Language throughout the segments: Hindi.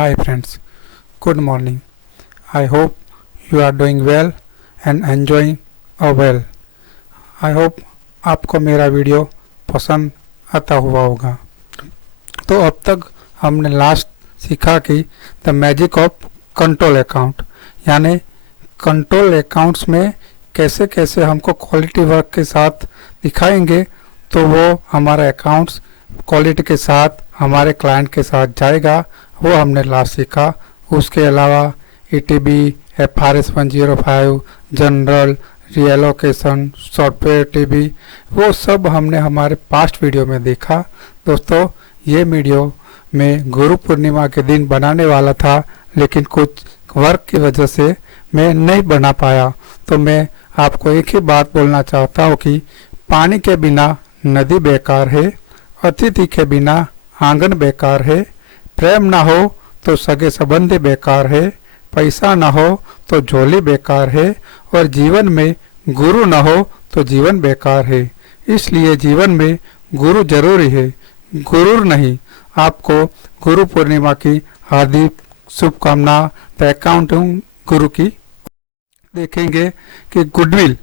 Hi friends, good morning. I hope you are doing well and enjoying well. I hope आपको मेरा वीडियो पसंद आता हुआ होगा। तो अब तक हमने लास्ट सीखा कि the magic of control account, यानी कंट्रोल अकाउंट्स में कैसे कैसे हमको क्वालिटी वर्क के साथ दिखाएंगे तो वो हमारा अकाउंट्स क्वालिटी के साथ हमारे क्लाइंट के साथ जाएगा, वो हमने लास्ट सीखा। उसके अलावा ETB, FRS 105, general, reallocation, software TB, वो सब हमने हमारे पास्ट वीडियो में देखा। दोस्तों, ये वीडियो मैं गुरु पूर्णिमा के दिन बनाने वाला था, लेकिन कुछ वर्क की वजह से मैं नहीं बना पाया। तो मैं आपको एक ही बात बोलना चाहता हूँ कि पानी के बिना नदी बेकार है, अतिथि के बिना आंगन बेकार है, प्रेम ना हो तो सगे संबंधी बेकार है, पैसा ना हो तो झोली बेकार है, और जीवन में गुरु ना हो तो जीवन बेकार है। इसलिए जीवन में गुरु जरूरी है, गुरूर नहीं। आपको गुरु पूर्णिमा की हार्दिक शुभकामना। द अकाउंटिंग गुरु की देखेंगे कि गुडविल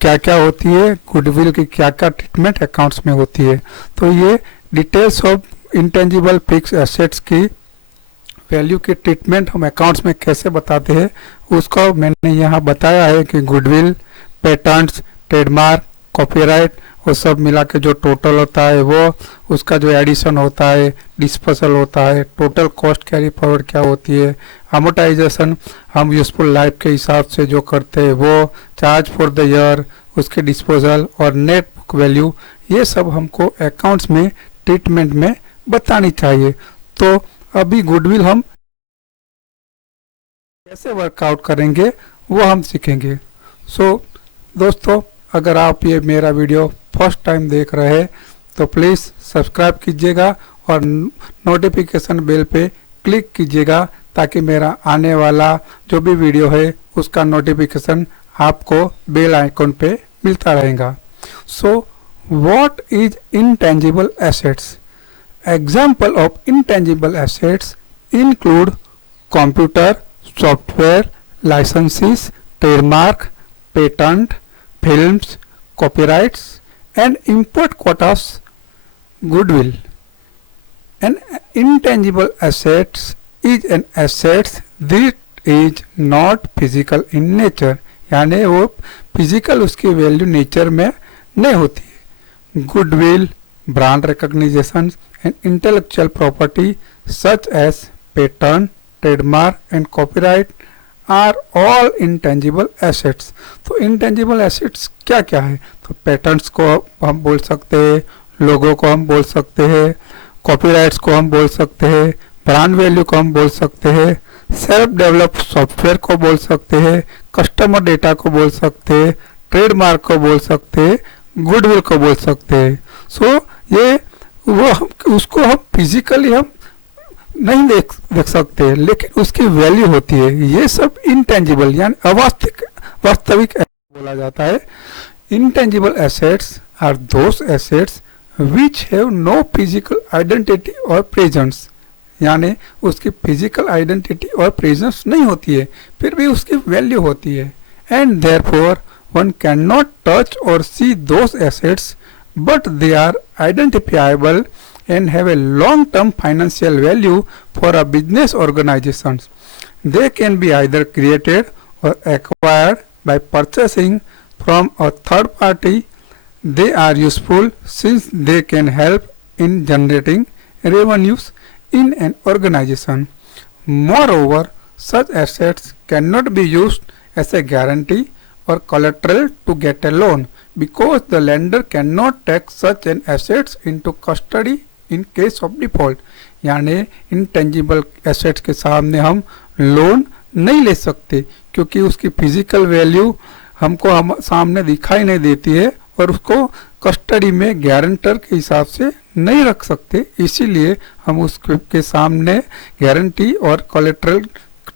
क्या क्या होती है, गुडविल की क्या क्या ट्रीटमेंट अकाउंट्स में होती है। तो ये details of intangible fix assets की वैल्यू की ट्रीटमेंट हम अकाउंट्स में कैसे बताते हैं, उसको मैंने यहाँ बताया है कि गुडविल, पेटेंट्स, ट्रेडमार्क, कॉपीराइट, वो सब मिला के जो टोटल होता है, वो उसका जो एडिशन होता है, डिस्पोजल होता है, टोटल कॉस्ट कैरी फॉरवर्ड क्या होती है, अमोर्टाइजेशन हम यूजफुल लाइफ के हिसाब से जो करते हैं वो, चार्ज फॉर द ईयर, उसके डिस्पोजल और नेट बुक वैल्यू, ये सब हमको अकाउंट्स में ट्रीटमेंट में बतानी चाहिए। तो अभी गुडविल हम कैसे वर्कआउट करेंगे वो हम सीखेंगे। दोस्तों, अगर आप ये मेरा वीडियो फर्स्ट टाइम देख रहे हैं तो प्लीज़ सब्सक्राइब कीजिएगा और नोटिफिकेशन बेल पे क्लिक कीजिएगा, ताकि मेरा आने वाला जो भी वीडियो है उसका नोटिफिकेशन आपको बेल आइकन पे मिलता रहेगा। What is intangible assets? Example of intangible assets include computer, software, licenses, trademark, patent, films, copyrights, and import quotas, goodwill. An intangible assets is an asset that is not physical in nature, यानी वो फिजिकल उसकी वैल्यू नेचर में नहीं होती है। Goodwill, brand recognition and intellectual property such as patent, trademark and copyright are all intangible assets। तो intangible assets क्या क्या है? तो patents को हम बोल सकते हैं, लोगो को हम बोल सकते हैं, copyrights को हम बोल सकते हैं, ब्रांड वैल्यू को हम बोल सकते हैं, सेल्फ डेवलप सॉफ्टवेयर को बोल सकते हैं, कस्टमर डेटा को बोल सकते हैं, ट्रेडमार्क को बोल सकते हैं, गुडविल को बोल सकते हैं। ये वो उसको हम फिजिकली हम नहीं देख सकते, लेकिन उसकी वैल्यू होती है। ये सब इंटेंजिबल यानी वास्तविक बोला जाता है। Intangible assets are those assets which have no physical identity और प्रेजेंस, यानी उसकी फिजिकल आइडेंटिटी और प्रेजेंस नहीं होती है, फिर भी उसकी वैल्यू होती है। And therefore one can not touch और सी दोस assets, but they are identifiable and have a long-term financial value for a business organizations. They can be either created or acquired by purchasing from a third party. They are useful since they can help in generating revenues in an organization. Moreover, such assets cannot be used as a guarantee or collateral to get a loan, because the lender cannot take such an assets into custody in case of default। यानी intangible assets के सामने हम लोन नहीं ले सकते, क्योंकि उसकी फिजिकल वैल्यू हमको हम सामने दिखाई नहीं देती है और उसको कस्टडी में गारंटर के हिसाब से नहीं रख सकते। इसीलिए हम उसके सामने गारंटी और collateral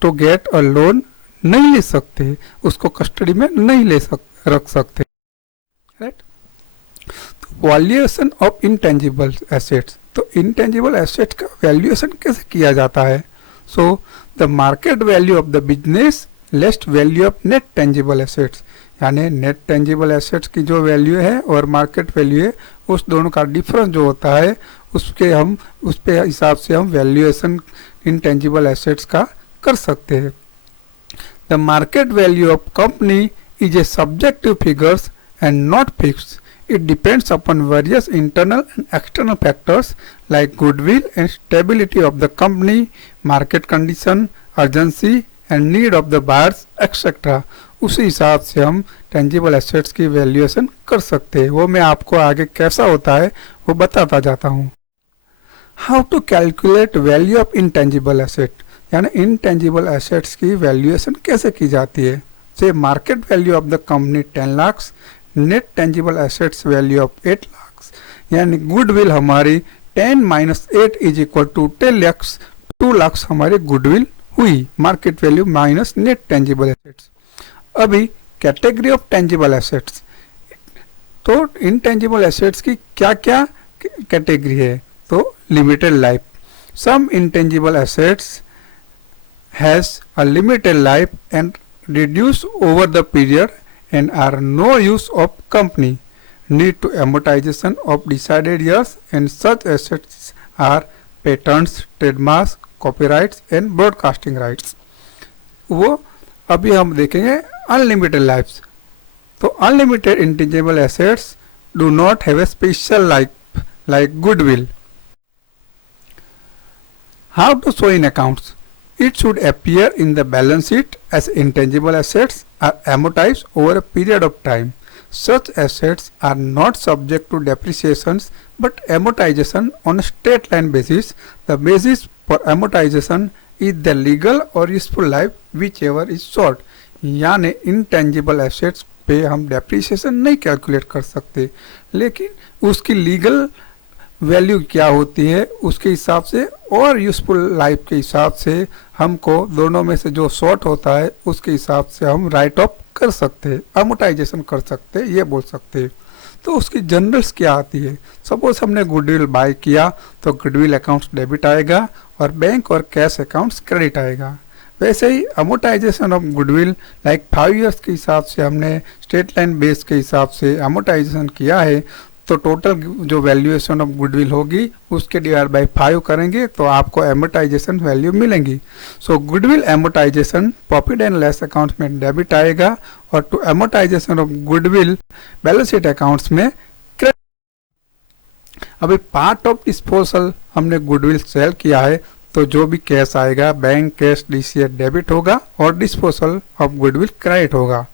to get a loan नहीं ले सकते, उसको कस्टडी में नहीं रख सकते। Right. Valuation of intangible assets, तो इंटेंजिबल एसेट्स का वैल्यूएशन कैसे किया जाता है? So the market value of the business less value of net tangible assets, यानी नेट टेंजिबल एसेट्स की जो वैल्यू है और मार्केट वैल्यू है उस दोनों का डिफरेंस जो होता है उस पे हिसाब से हम वैल्यूएशन इंटेंजिबल एसेट्स का कर सकते हैं। The market value of company is a subjective figures and not fixed. It depends upon various internal and external factors like goodwill and stability of the company, market condition, urgency and need of the buyers, etc. उसी हिसाब से हम टेंजिबल एसेट्स की वैल्यूएशन कर सकते हैं। वो मैं आपको आगे कैसा होता है वो बताता जाता हूँ। How to calculate value of intangible asset, यानी इनटेंजिबल एसेट्स की वैल्यूएशन कैसे की जाती है? Say market value of the company 10 lakh, net tangible assets value of 8 lakh, यानी गुडविल हमारी 10 minus 8 is equal to 10 lakh, 2 lakh हमारी गुडविल हुई, market value minus net tangible assets. अभी कैटेगरी ऑफ टेंजिबल एसेट्स, तो इनटेंजिबल एसेट्स की क्या क्या कैटेगरी है? तो limited life, some intangible assets has a limited life and reduce over the period and are no use of company, need to amortization of decided years, and such assets are patents, trademarks, copyrights and broadcasting rights। वो अभी हम देखेंगे अनलिमिटेड लाइफ्स। तो unlimited intangible assets do not have a special life like goodwill. How to show in accounts? It should appear in the balance sheet as intangible assets are amortized over a period of time. Such assets are not subject to depreciations but amortization on a straight line basis. The basis for amortization is the legal or useful life whichever is short. यानी intangible assets पे हम depreciation नहीं कैलकुलेट कर सकते, लेकिन उसकी लीगल वैल्यू क्या होती है उसके हिसाब से और यूजफुल लाइफ के हिसाब से हमको दोनों में से जो शॉर्ट होता है उसके हिसाब से हम राइट ऑफ कर सकते हैं, अमोर्टाइजेशन कर सकते हैं, ये बोल सकते हैं। तो उसकी जनरल्स क्या आती है? सपोज हमने गुडविल बाय किया तो गुडविल अकाउंट्स डेबिट आएगा और बैंक और कैश अकाउंट्स क्रेडिट आएगा। वैसे ही amortisation of goodwill like 5 years के हिसाब से हमने स्ट्रेट लाइन बेस के हिसाब से अमोर्टाइजेशन किया है, तो टोटल जो वैल्यूएशन ऑफ गुडविल होगी उसके डिवाइड बाय 5 करेंगे तो आपको एमोर्टाइजेशन वैल्यू मिलेंगी। So goodwill amortisation profit and loss account में डेबिट आएगा और to amortisation of goodwill balance sheet accounts में क्रेडिट। अभी पार्ट ऑफ डिस्पोजल हमने गुडविल सेल किया है तो जो भी कैश आएगा बैंक कैश डीसीएस डेबिट होगा और डिस्पोजल ऑफ गुडविल क्रेडिट होगा।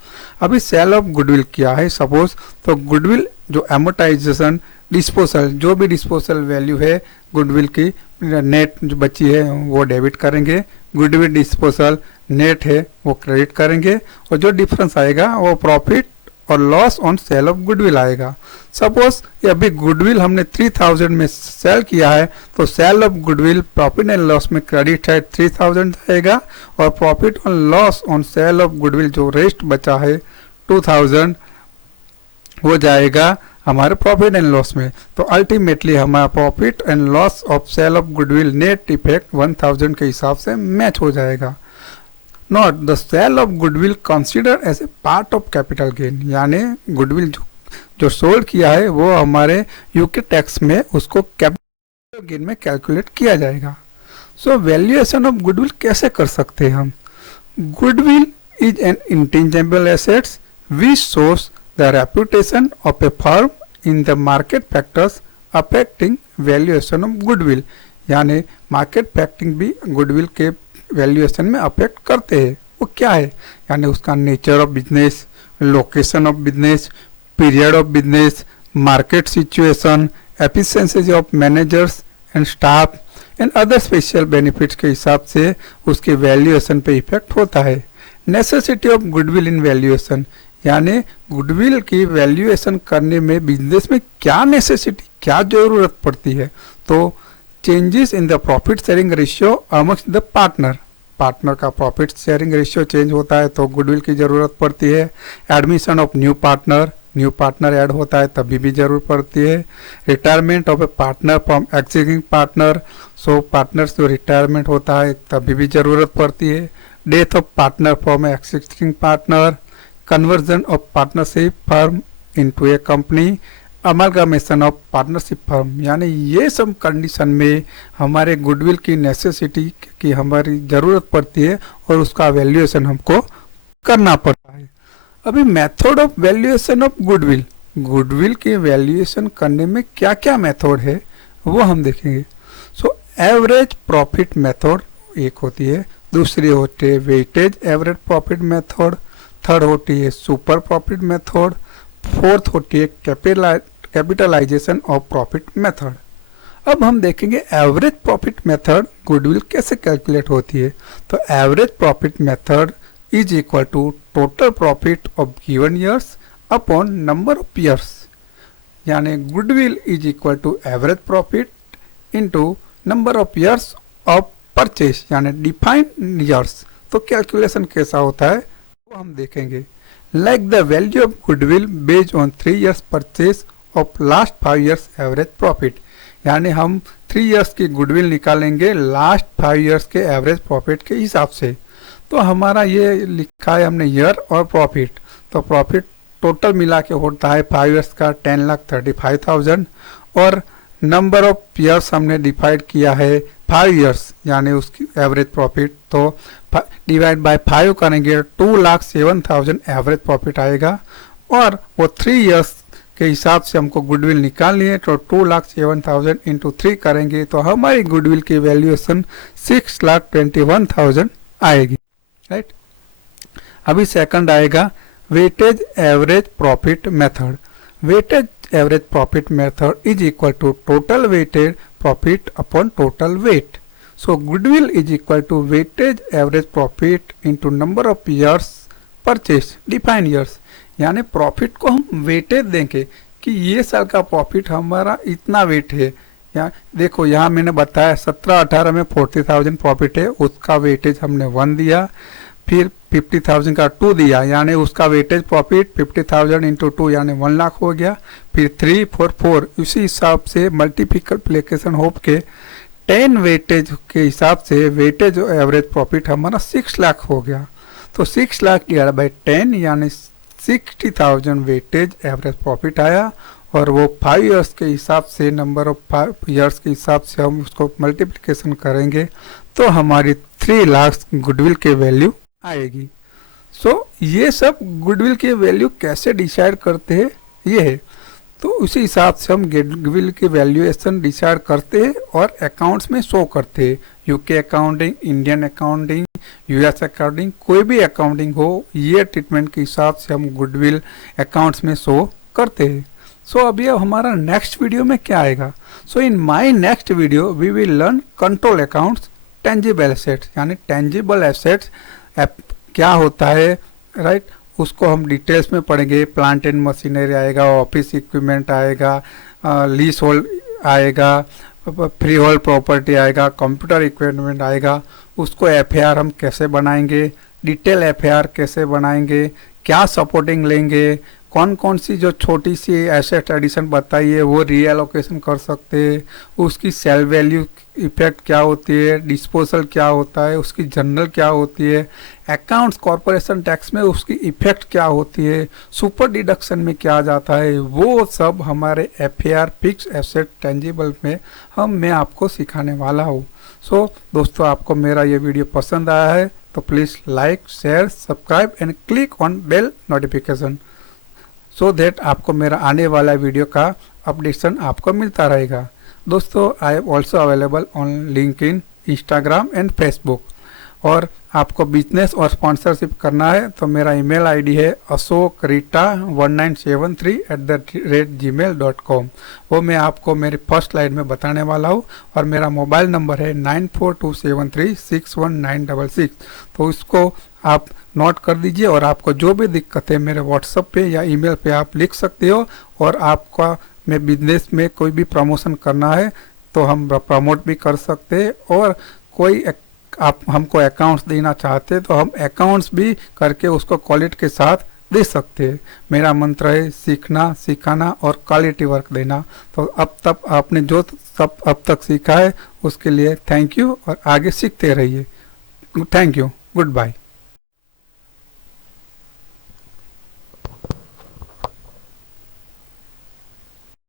अभी सेल ऑफ गुडविल किया है सपोज, तो गुडविल जो एमोर्टाइजेशन डिस्पोजल जो भी डिस्पोजल वैल्यू है गुडविल की नेट जो बची है वो डेबिट करेंगे, गुडविल डिस्पोजल नेट है वो क्रेडिट करेंगे और जो डिफरेंस आएगा वो प्रॉफिट और loss on sale of goodwill आएगा। सपोज ये अभी गुडविल हमने 3000 में सेल किया है तो sale of goodwill profit and loss में क्रेडिट है 3000 आएगा और profit on loss on sale of goodwill जो रेस्ट बचा है 2000 हो जाएगा हमारे प्रॉफिट एंड लॉस में। तो अल्टीमेटली हमारा profit and loss of sale of goodwill net effect 1000 के हिसाब से मैच हो जाएगा। Not the sale of goodwill consider as a part of capital gain, यानी गुडविल जो सोल्ड किया है वो हमारे यूके टैक्स में उसको कैपिटल गेन में कैलकुलेट किया जाएगा। सो वैल्यूएशन ऑफ गुडविल कैसे कर सकते हैं हम? Goodwill is an intangible assets which shows the reputation of a firm in the market factors affecting valuation of goodwill, यानी मार्केट फैक्टिंग भी गुडविल के वैल्यूएशन में अफेक्ट करते हैं। वो क्या है? यानी उसका nature of business, location of business, period of business, market situation, efficiency of managers and staff and other special benefits के हिसाब से उसके वैल्यूएशन पे इफेक्ट होता है। Necessity of goodwill in valuation, यानी गुडविल की वैल्यूएशन करने में बिजनेस में क्या नेसेसिटी क्या जरूरत पड़ती है? तो changes in the profit sharing ratio amongst the partner का प्रॉफिट शेयरिंग रेशियो चेंज होता है तो गुडविल की जरूरत पड़ती है। Admission of new partner, new partner add होता है तभी भी जरूर पड़ती है। Retirement of A partner from existing partner, so partners जो रिटायरमेंट होता है तभी भी ज़रूरत पड़ती है। Death of partner from existing partner, conversion of partnership firm into A company, अमलगामेशन of partnership firm, यानी ये सब कंडीशन में हमारे गुडविल की नेसेसिटी की हमारी ज़रूरत पड़ती है और उसका वैल्यूएशन हमको करना पड़ता है। अभी method of valuation of goodwill, goodwill की वैल्यूएशन करने में क्या क्या मेथड है वो हम देखेंगे। सो एवरेज प्रॉफिट मेथड एक होती है, दूसरी होती है weightage average profit method, third होती है सुपर प्रॉफिट मेथड, फोर्थ होती है कैपिटलाइजेशन ऑफ प्रॉफिट मेथड। अब हम देखेंगे एवरेज प्रॉफिट मेथड गुडविल कैसे कैलकुलेट होती है। तो average profit method is equal to total profit of given years upon number of years, यानी goodwill is equal to average profit into number of years of purchase, यानी डिफाइंड ईयर्स। तो कैलकुलेशन कैसा होता है वो हम देखेंगे। Like the value of goodwill based on 3 years purchase of last 5 years average profit, यानी हम 3 years की गुडविल निकालेंगे लास्ट 5 years के एवरेज प्रॉफिट के हिसाब से। तो हमारा ये लिखा है हमने ईयर और प्रॉफिट, तो प्रॉफिट टोटल मिला के होता है 5 years का 10,35,000 और नंबर ऑफ ईयर्स हमने डिवाइड किया है 5 years, यानी उसकी एवरेज प्रॉफिट, तो डिवाइड बाय 5 करेंगे 2,07,000 एवरेज प्रॉफिट आएगा और वो 3 years के हिसाब से हमको गुडविल निकालनी है, तो 2,07,000 इंटू 3 करेंगे तो हमारी गुडविल की वैल्यूएशन 6,21,000 आएगी, राइट। अभी सेकंड आएगा weightage average profit method. Weightage average profit method is equal to total weighted profit upon total weight. So goodwill is equal to weightage average profit into number of years purchase defined years, यानी प्रॉफिट को हम वेटेज देंगे कि ये साल का प्रॉफिट हमारा इतना वेट है। यहाँ देखो, यहाँ मैंने बताया 17-18 में 40,000 प्रॉफिट है, उसका वेटेज हमने 1 दिया, फिर 50,000 का 2 दिया, यानी उसका वेटेज प्रॉफिट 50,000 इंटू 2 यानी 1 लाख हो गया, फिर 3, 4, 4, इसी हिसाब से मल्टीप्लिकेशन होप के 10 वेटेज के हिसाब से वेटेज एवरेज प्रॉफिट हमारा 6 लाख हो गया। तो 6 लाख डिवाइड बाई 10 यानी 60,000 वेटेज एवरेज प्रॉफिट आया और वो 5 years के हिसाब से नंबर ऑफ 5 years के हिसाब से हम उसको मल्टीप्लिकेशन करेंगे तो हमारी 3 लाख गुडविल के वैल्यू आएगी। सो ये सब गुडविल के वैल्यू कैसे डिसाइड करते हैं ये है, तो उसी हिसाब से हम गुडविल की वैल्यूएशन डिसाइड करते हैं और अकाउंट्स में शो करते हैं। UK accounting, Indian accounting, US accounting, कोई भी अकाउंटिंग हो, ये ट्रीटमेंट के हिसाब से हम गुडविल अकाउंट्स में शो करते हैं। सो अभी अब हमारा नेक्स्ट वीडियो में क्या आएगा। So in my next video we will learn control accounts, tangible assets, यानी टेंजिबल एसेट्स क्या होता है, राइट, उसको हम डिटेल्स में पढ़ेंगे। प्लांट एंड मशीनरी आएगा, ऑफिस इक्विपमेंट आएगा, लीज होल्ड आएगा, फ्री होल्ड प्रॉपर्टी आएगा, कंप्यूटर इक्विपमेंट आएगा, उसको एफएआर हम कैसे बनाएंगे, डिटेल एफएआर कैसे बनाएंगे, क्या सपोर्टिंग लेंगे, कौन कौन सी जो छोटी सी एसेट एडिशन बताइए वो रीएलोकेशन कर सकते हैं, उसकी सेल वैल्यू इफेक्ट क्या होती है, डिस्पोजल क्या होता है, उसकी जनरल क्या होती है, अकाउंट्स कॉरपोरेशन टैक्स में उसकी इफेक्ट क्या होती है, सुपर डिडक्शन में क्या जाता है, वो सब हमारे एफएआर फिक्स एसेट टेंजिबल में मैं आपको सिखाने वाला हूँ। सो दोस्तों, आपको मेरा ये वीडियो पसंद आया है तो please like, share, subscribe and click on bell notification so that आपको मेरा आने वाला वीडियो का अपडेशन आपको मिलता रहेगा। दोस्तों, I am also available on LinkedIn, Instagram and Facebook. और आपको बिजनेस और स्पॉन्सरशिप करना है तो मेरा ईमेल आईडी है ashok.rita1973@gmail.com। वो मैं आपको मेरी फर्स्ट स्लाइड में बताने वाला हूँ और मेरा मोबाइल नंबर है 9427361966। तो उसको आप नोट कर दीजिए और आपको जो भी दिक्कत है मेरे व्हाट्सएप पे या ईमेल पे आप लिख सकते हो। और आपका में बिजनेस में कोई भी प्रमोशन करना है तो हम प्रमोट भी कर सकते हैं, और कोई आप हमको अकाउंट्स देना चाहते हैं तो हम अकाउंट्स भी करके उसको क्वालिटी के साथ दे सकते हैं। मेरा मंत्र है सीखना, सिखाना और क्वालिटी वर्क देना। तो अब तक आपने जो सब अब तक सीखा है उसके लिए थैंक यू और आगे सीखते रहिए। Thank you, good bye.